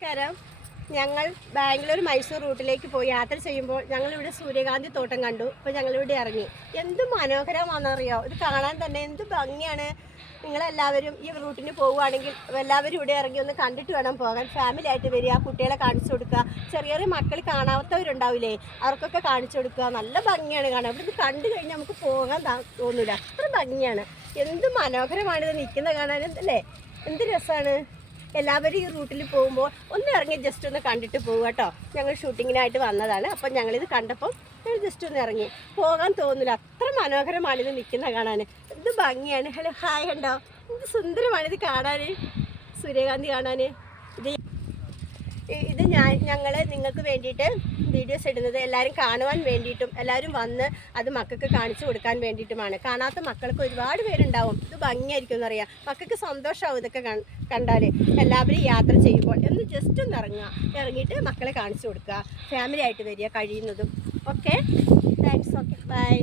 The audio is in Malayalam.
നമസ്കാരം. ഞങ്ങൾ ബാംഗ്ലൂർ മൈസൂർ റൂട്ടിലേക്ക് പോയി യാത്ര ചെയ്യുമ്പോൾ ഞങ്ങളിവിടെ സൂര്യകാന്തി തോട്ടം കണ്ടു. അപ്പോൾ ഞങ്ങളിവിടെ ഇറങ്ങി. എന്ത് മനോഹരമാണെന്നറിയോ, ഇത് കാണാൻ തന്നെ എന്ത് ഭംഗിയാണ്. നിങ്ങളെല്ലാവരും ഈ റൂട്ടിന് പോവുകയാണെങ്കിൽ എല്ലാവരും ഇവിടെ ഇറങ്ങി ഒന്ന് കണ്ടിട്ട് വേണം പോകാൻ. ഫാമിലി ആയിട്ട് വരിക, കുട്ടികളെ കാണിച്ചു കൊടുക്കുക, ചെറിയ ചെറിയ മക്കൾ കാണാത്തവരുണ്ടാവില്ലേ, അവർക്കൊക്കെ കാണിച്ചു കൊടുക്കുക. നല്ല ഭംഗിയാണ് കാണാൻ. ഇവിടുന്ന് കണ്ടു കഴിഞ്ഞാൽ നമുക്ക് പോകാൻ തോന്നില്ല, അത്ര ഭംഗിയാണ്. എന്ത് മനോഹരമാണിത് നിൽക്കുന്ന കാണാൻ, അല്ലേ? എന്ത് രസമാണ്. എല്ലാവരും ഈ റൂട്ടിൽ പോകുമ്പോൾ ഒന്ന് ഇറങ്ങി ജസ്റ്റ് ഒന്ന് കണ്ടിട്ട് പോകുക കേട്ടോ. ഞങ്ങൾ ഷൂട്ടിങ്ങിനായിട്ട് വന്നതാണ്. അപ്പം ഞങ്ങളിത് കണ്ടപ്പോൾ ഞങ്ങൾ ജസ്റ്റ് ഒന്ന് ഇറങ്ങി. പോകാൻ തോന്നില്ല, അത്ര മനോഹരമാണിത് നിൽക്കുന്ന കാണാൻ. എന്ത് ഭംഗിയാണ്. Hello, hi. ഉണ്ടോ? എന്ത് സുന്ദരമാണിത് കാണാൻ, സൂര്യകാന്തി കാണാൻ. ഇത് ഞങ്ങൾ നിങ്ങൾക്ക് വേണ്ടിയിട്ട് വീഡിയോസ് ഇടുന്നത് എല്ലാവരും കാണുവാൻ വേണ്ടിയിട്ടും എല്ലാവരും വന്ന് അത് മക്കൾക്ക് കാണിച്ചു കൊടുക്കാൻ വേണ്ടിയിട്ടുമാണ്. കാണാത്ത മക്കൾക്ക് ഒരുപാട് പേരുണ്ടാവും. ഇത് ഭംഗിയായിരിക്കും എന്നറിയാം. മക്കൾക്ക് സന്തോഷമാവും ഇതൊക്കെ കണ്ടാൽ. എല്ലാവരും യാത്ര ചെയ്യുമ്പോൾ ഒന്ന് ജസ്റ്റ് ഒന്ന് ഇറങ്ങിയിട്ട് മക്കളെ കാണിച്ചു കൊടുക്കുക. ഫാമിലി ആയിട്ട് വരിക കഴിയുന്നതും. Okay, thanks. Okay, by.